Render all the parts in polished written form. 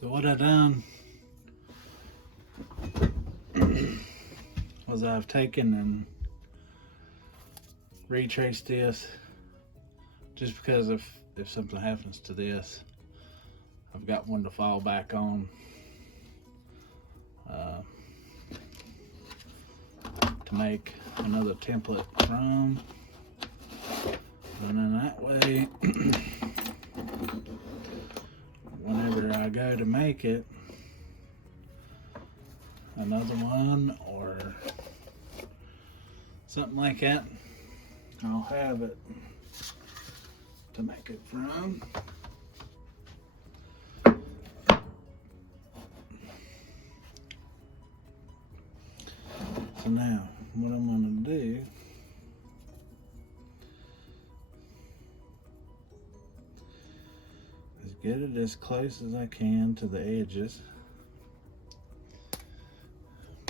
So what I done was I've taken and retraced this just because if something happens to this, I've got one to fall back on. To make another template from, and then that way whenever I go to make it another one or something like that, I'll have it to make it from. So now what I'm going to do is get it as close as I can to the edges.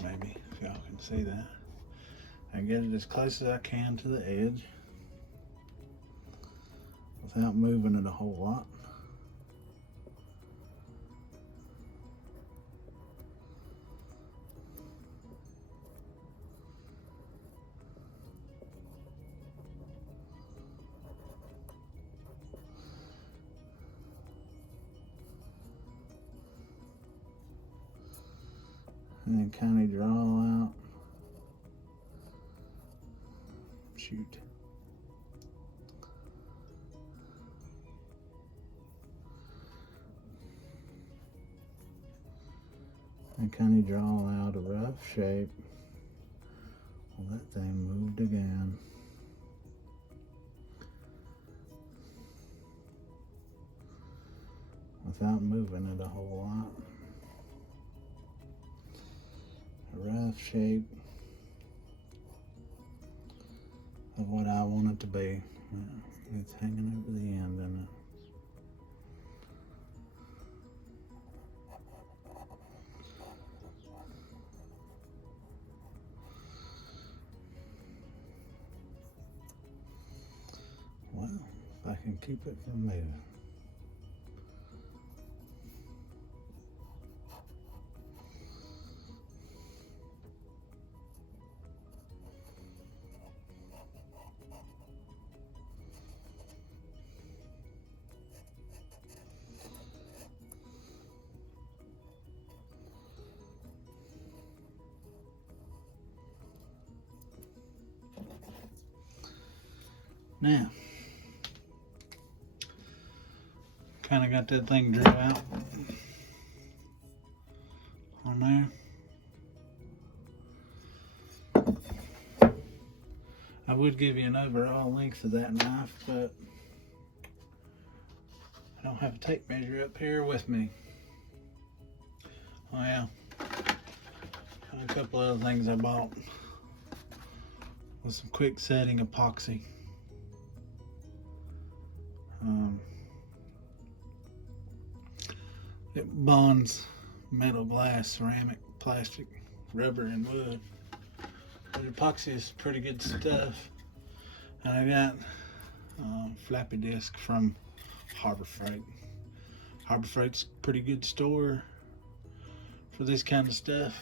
Maybe if y'all can see that. I get it as close as I can to the edge without moving it a whole lot. And then kind of draw out. Shoot. And kind of draw out a rough shape. Well, that thing moved again. Without moving it a whole lot. A rough shape of what I want it to be. It's hanging over the end, isn't it? Well, if I can keep it from moving. Now, kind of got that thing drew out on there. I would give you an overall length of that knife, but I don't have a tape measure up here with me. Oh yeah, and a couple other things I bought with some quick setting epoxy. It bonds metal, glass, ceramic, plastic, rubber, and wood. But epoxy is pretty good stuff. And I got flappy disc from Harbor Freight. Harbor Freight's a pretty good store for this kind of stuff.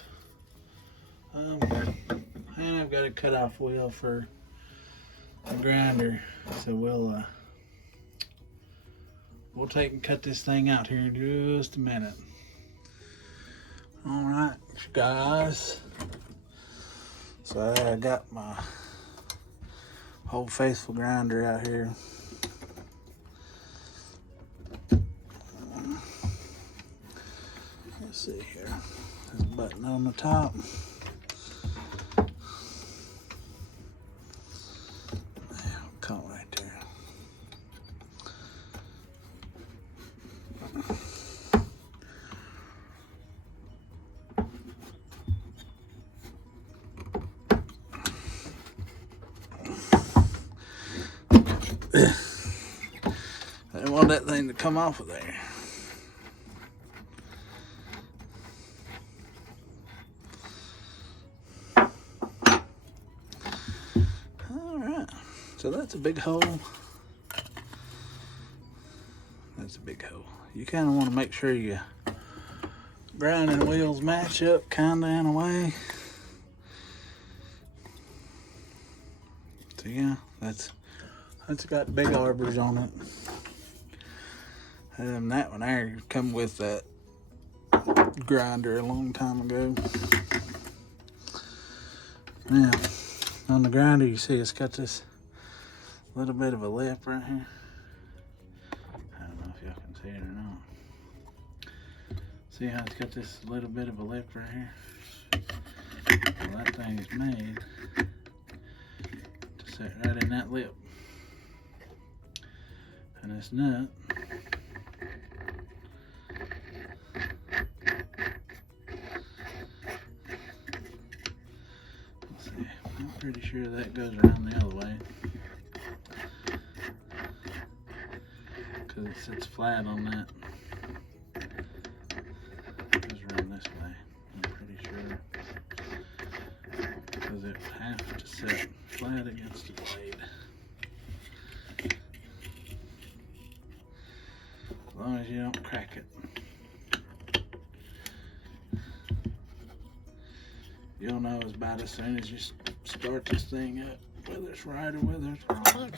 And I've got a cutoff wheel for a grinder, so we'll take and cut this thing out here in just a minute. All right, guys. So I got my Old Faithful grinder out here. Let's see here. There's a button on the top. Come right there. I didn't want that thing to come off of there. Alright, so that's a big hole. That's a big hole. You kind of want to make sure you grinding wheels match up kinda in a way. So yeah, that's got big arbors on it. That one there come with that grinder a long time ago. Now, on the grinder you see it's got this little bit of a lip right here. I don't know if y'all can see it or not. See how it's got this little bit of a lip right here? Well, that thing is made to sit right in that lip. And this nut pretty sure that goes around the other way because it sits flat on that. It goes around this way, I'm pretty sure, because it would have to sit flat against the blade. As long as you don't crack it. You'll know about as soon as you start this thing up, whether it's right or whether it's wrong.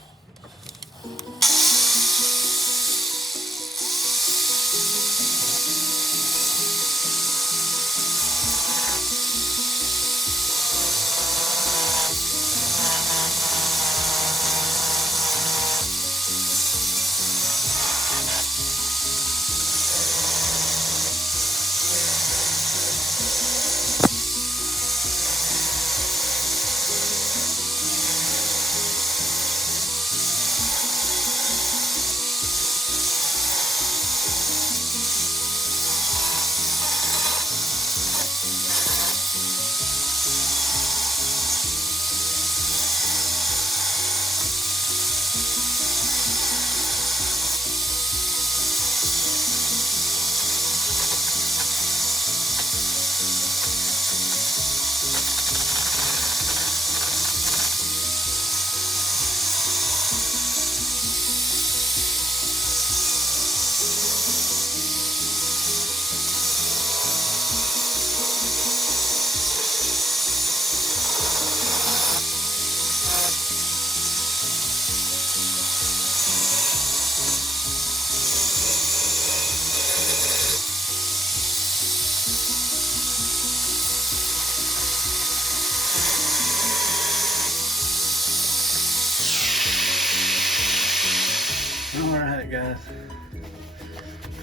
Alright guys,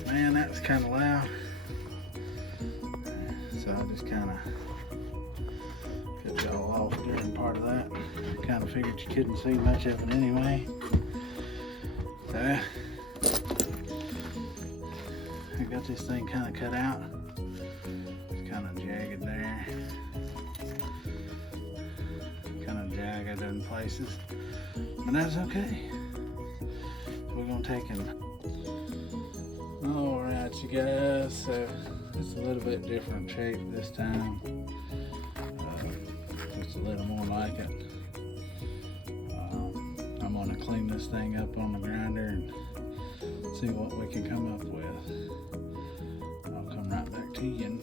man, that was kind of loud, so I just kind of cut y'all off during part of that. Kind of figured you couldn't see much of it anyway. So I got this thing kind of cut out. It's kind of jagged there, kind of jagged in places, but that's okay. We're gonna take him. Alright you guys, so it's a little bit different shape this time. Just a little more like it. I'm gonna clean this thing up on the grinder and see what we can come up with. I'll come right back to you.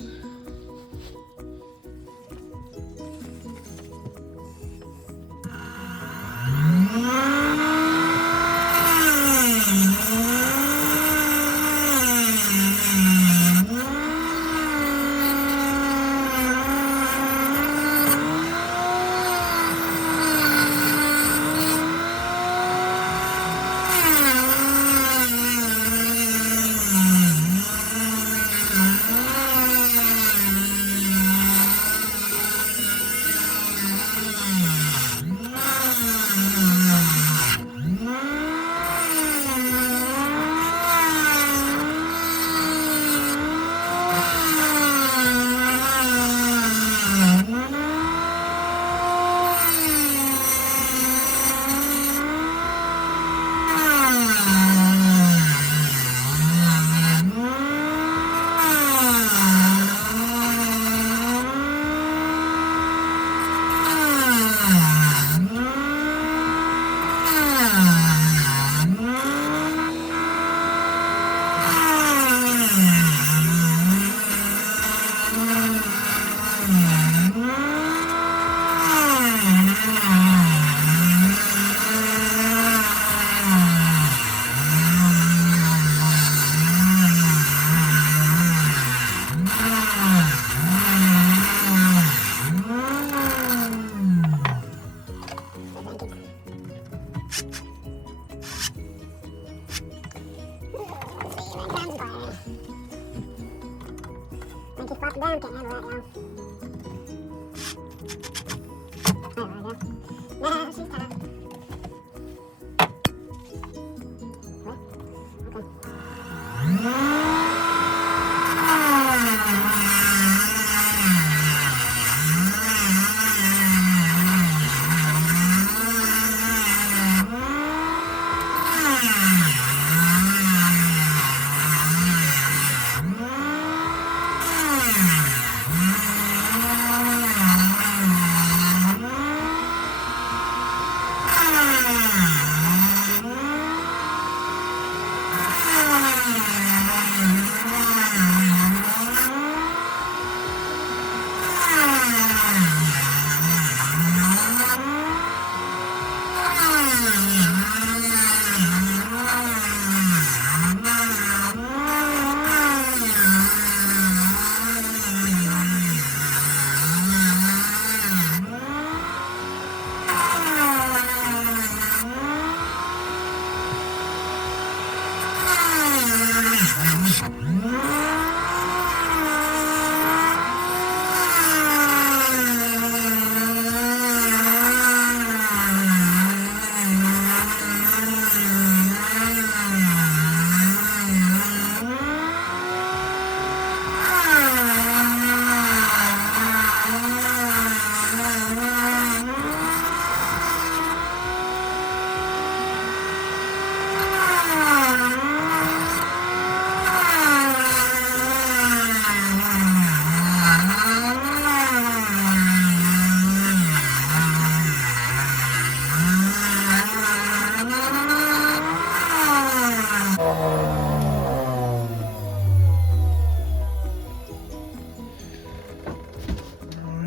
Just flop it down, can't handle that, y'all. There we go. No, she's tight. Okay.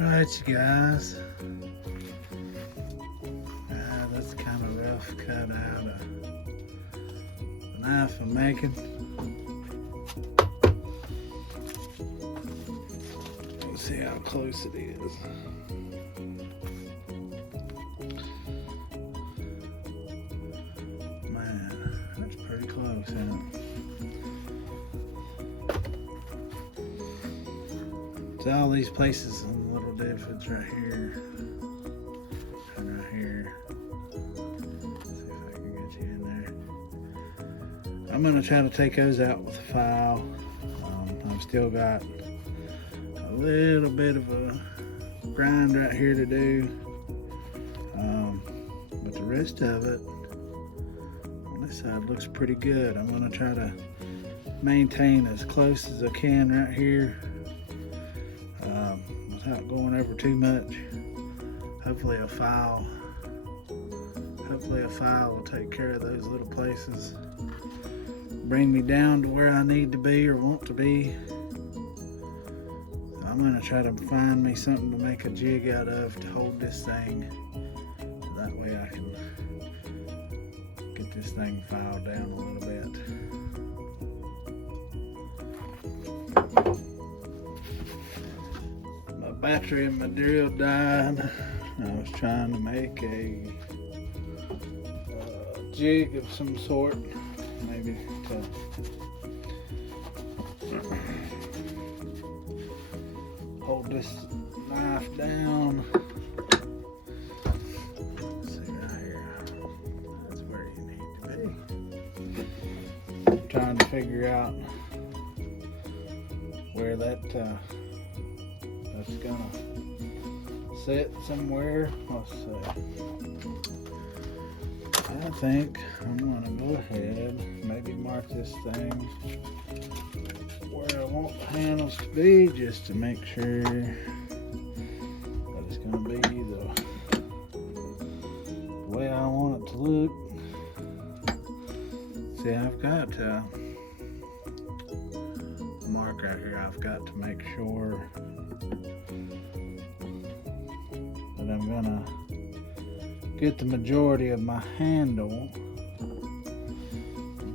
Alright, you guys. That's kind of rough cut out of the knife I'm making. Let's see how close it is. Man, that's pretty close, huh? So all these places and little divots right here and right here. Let's see if I can get you in there. I'm gonna try to take those out with a file. I've still got a little bit of a grind right here to do, but the rest of it on this side looks pretty good. I'm gonna try to maintain as close as I can right here. Without going over too much. Hopefully a file will take care of those little places, bring me down to where I need to be or want to be. So I'm going to try to find me something to make a jig out of to hold this thing, so that way I can get this thing filed down a little bit. Battery in my drill died. I was trying to make a jig of some sort, maybe to hold this knife down. Let's see right here. That's where you need to be. I'm trying to figure out where that's gonna sit somewhere. Let's see. I think I'm gonna go ahead, maybe mark this thing where I want the handles to be, just to make sure that it's gonna be the way I want it to look. See, I've got a mark right here. I've got to make sure that I'm gonna get the majority of my handle.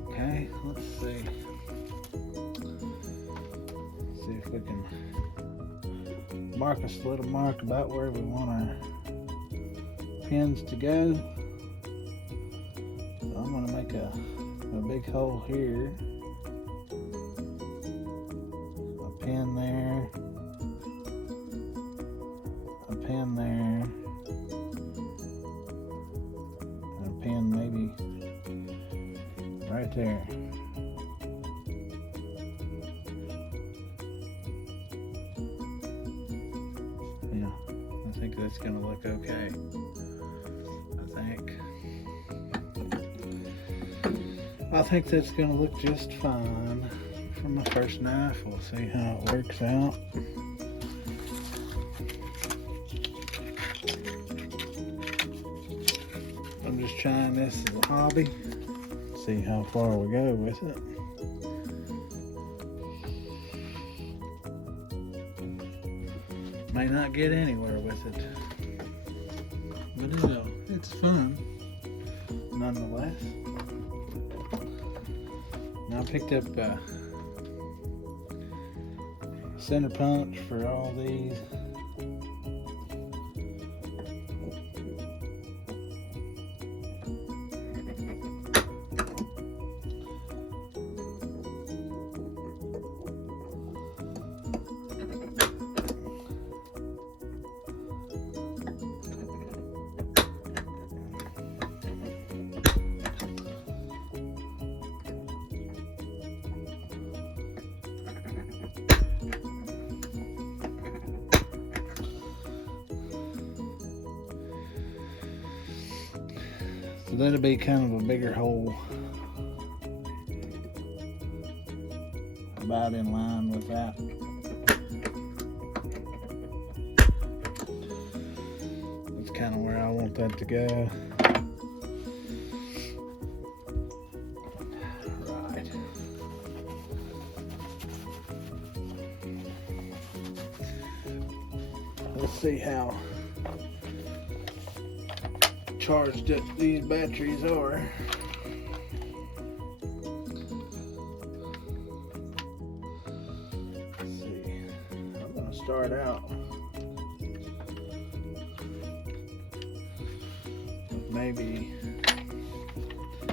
Okay, let's see. See if we can mark us a little mark about where we want our pins to go. I'm gonna make a big hole here, a pin there, a pin there, and a pin maybe right there. Yeah, I think that's gonna look okay. I think that's gonna look just fine for my first knife. We'll see how it works out. I'm just trying this as a hobby. See how far we go with it. May not get anywhere with it, but it's fun nonetheless. I picked up a center punch for all these. So that'll be kind of a bigger hole, about in line with that. That's kind of where I want that to go. Right. Let's see how charged up these batteries are. Let's see. I'm gonna start out with maybe, I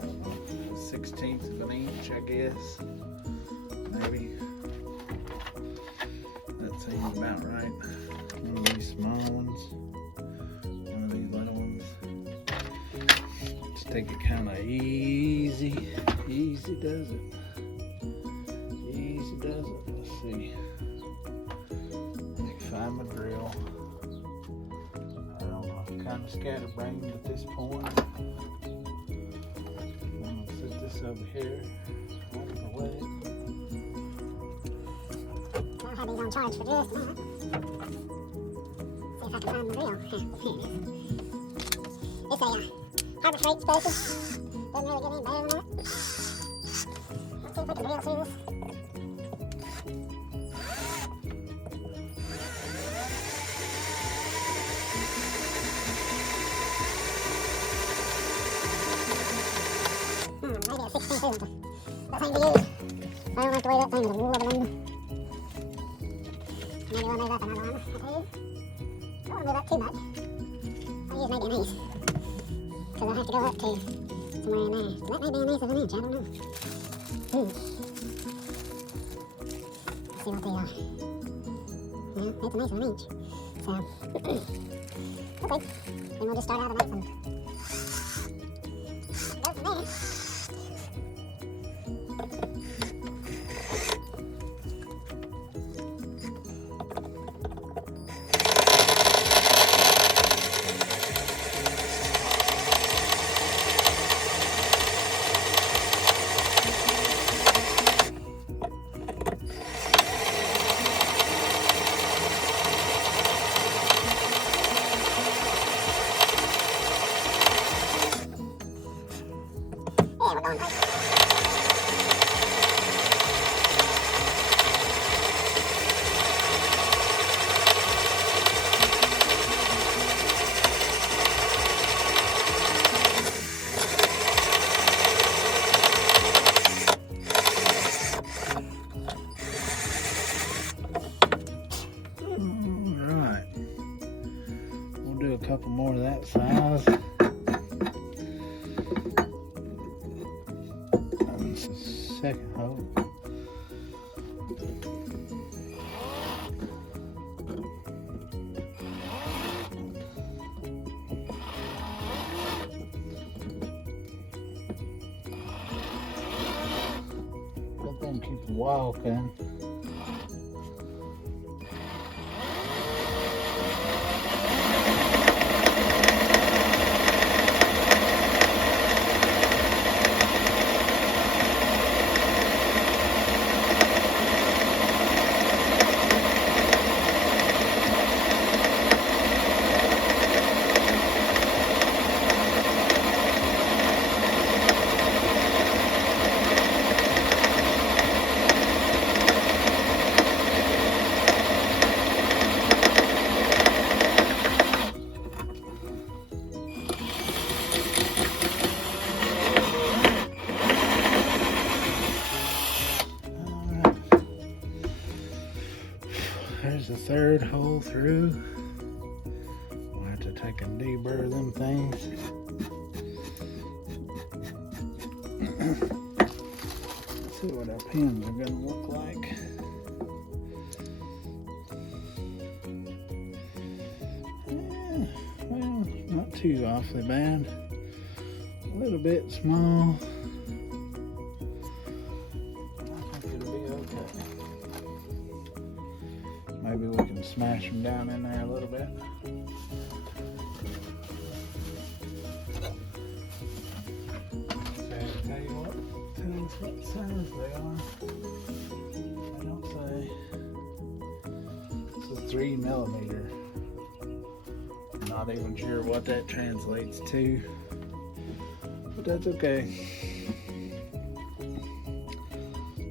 don't know, 1/16 of an inch, I guess. Maybe. That seems about right. One of these small ones. Take it kind of easy does it. Easy does it. Let's see. I can find my drill. I don't know. I'm kind of scatterbrained at this point. I'm gonna set this over here out of the way. I'll have these on charge for just a minute. See if I can find my drill. Here it is. It's a Harbor Freight special. Doesn't really get any better than that. Let's see if we can drill through this. Maybe a 16 isn't that thing to use. So I don't have to weigh that thing with a wool of a number. Maybe we'll move up another one, I tell you. I don't want to move up too much. I'll use maybe an eighth. Because I'll have to go up to somewhere in there. So that may be an eighth of an inch, I don't know. Let's see what they are. Yeah, it's an eighth of an inch. So, okay. Then we'll just start out at an eighth and go from there. Do a couple more of that size. second hole. Let them keep walking. There's the third hole through. We'll have to take and deburr them things. Let's see what our pins are gonna look like. Well, not too awfully bad. A little bit small. I think it'll be okay. Maybe we can smash them down in there a little bit. Tell you what, tell us what size they are. I don't say. It's a 3 millimeter. I'm not even sure what that translates to, but that's okay.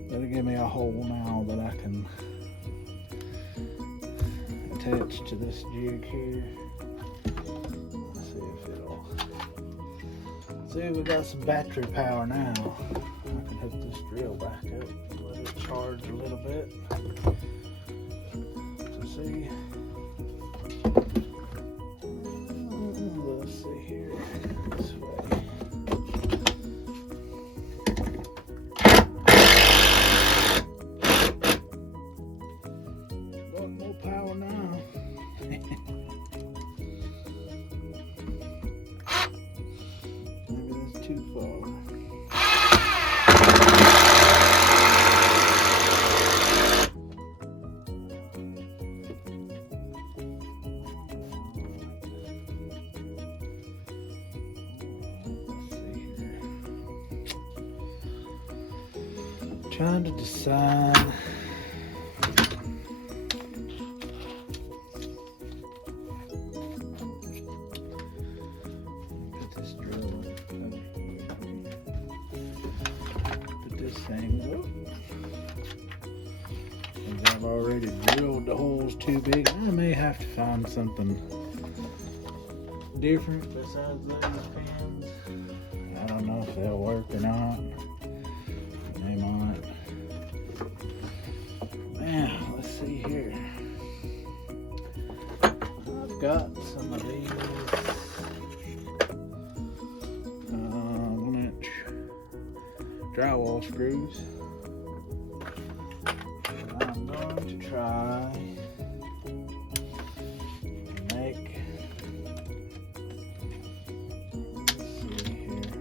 That'll give me a hole now that I can attach to this jig here. Let's see if it'll. See, we got some battery power now. I can hook this drill back up, let it charge a little bit to see. Let's see here, this way. Got more power now. Maybe that's too far. Trying to decide. Put this drill over here. Put this thing up. Since I've already drilled the holes too big, I may have to find something different besides those pins. I don't know if they'll work or not. They might. Now, let's see here. I've got some of these 1-inch drywall screws. And I'm going to try and make, let's see here.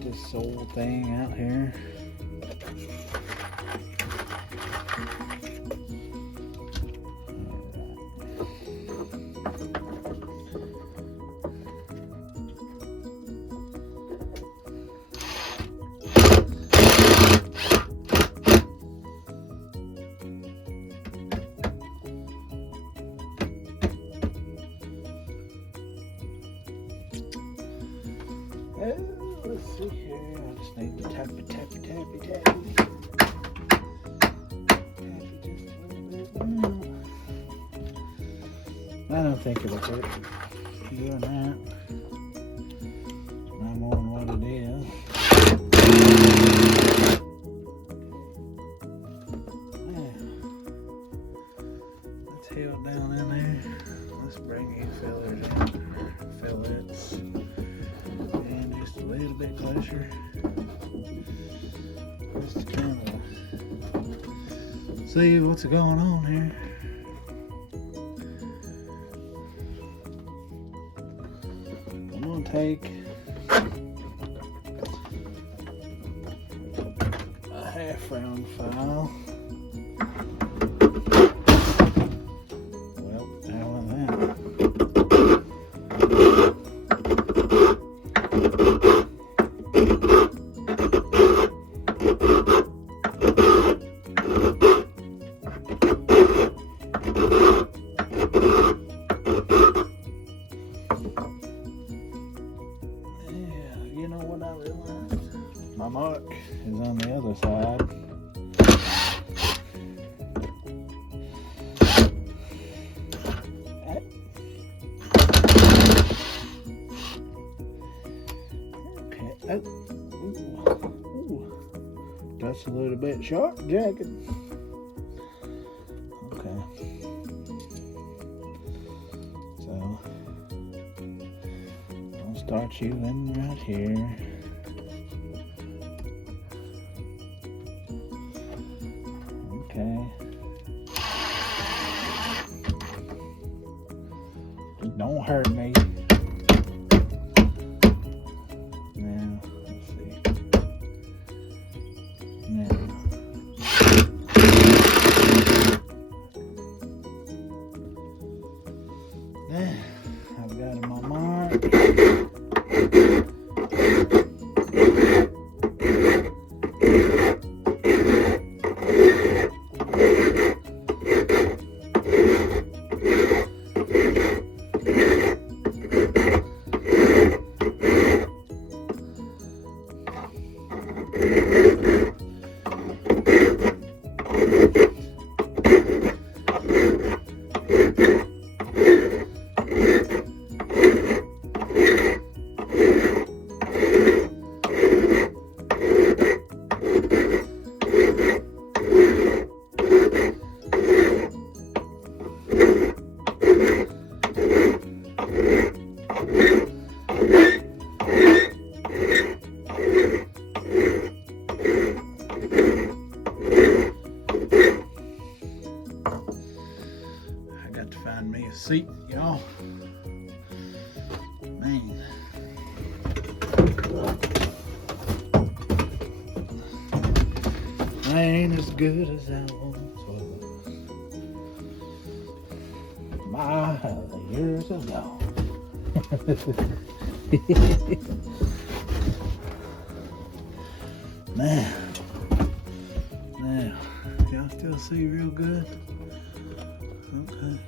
This whole thing out here. Let's see here. I just need to tappy. Tappy just a little bit. I don't think it'll hurt doing that. No more than what it is. Yeah. That's held down in there. Let's bring you fillers in, fillets, and just a little bit closer. Just to kind of see what's going on here. I'm gonna take a half round file. Well, how about that? My mark is on the other side. Okay. Oh. Ooh. That's a little bit sharp, jacket. Okay. So I'll start you in right here. Okay. Just don't hurt me. Now, let's see. Now. I've got my mark. Find me a seat, y'all. Man. I ain't as good as I once was. My, the years ago. Man. Now, y'all still see real good? Okay.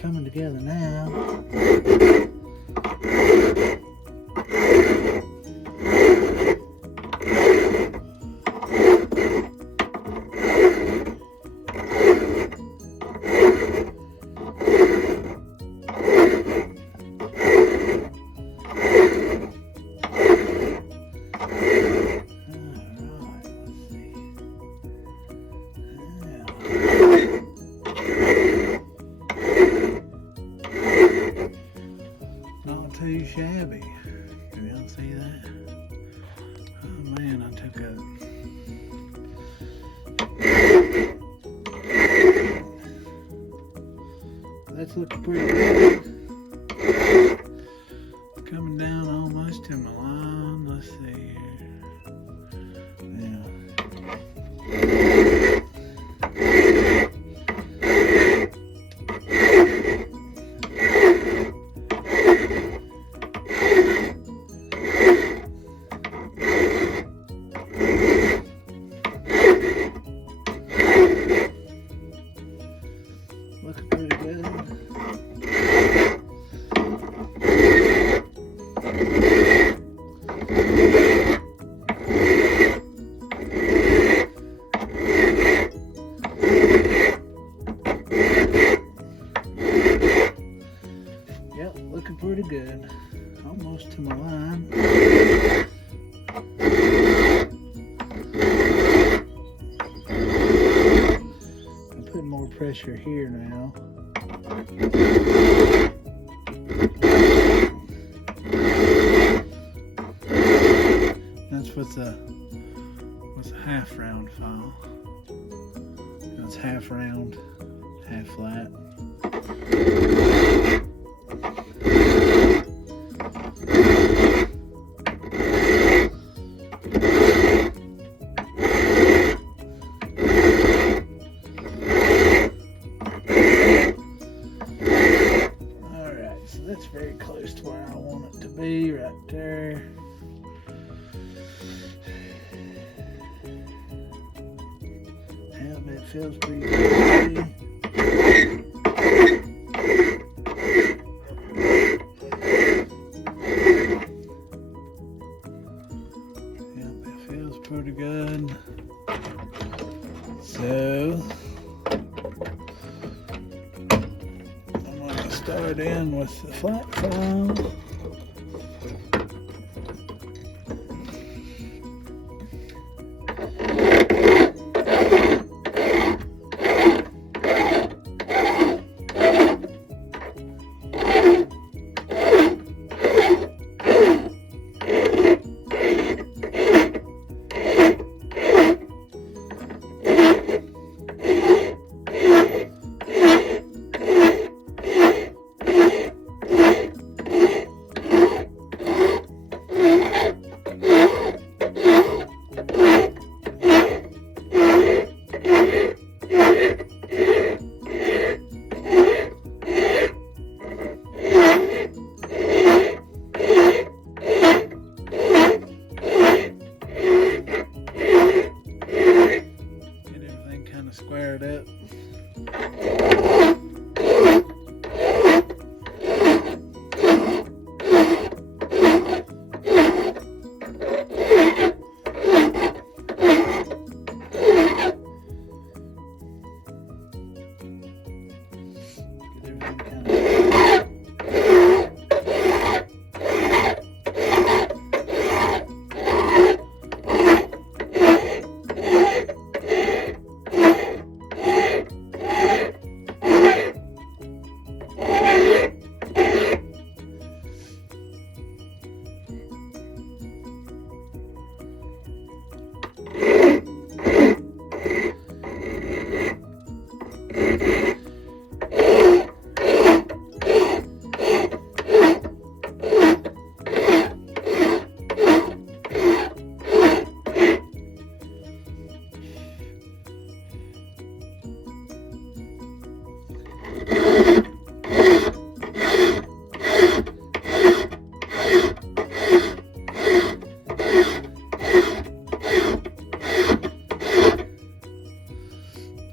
Coming together now. shabby. Can y'all see that? Oh man, I took a that's looking pretty good. Coming down almost to my line. Let's see here. Looking pretty good. Yep, looking pretty good. Almost to my line. I'm putting more pressure here now. That's with a half round file. That's half round, half flat. That's very close to where I want it to be, right there. Yep, it feels pretty good. Yep, it feels pretty good. So start in with the flat file. Squared up.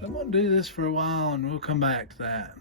I'm gonna do this for a while and we'll come back to that.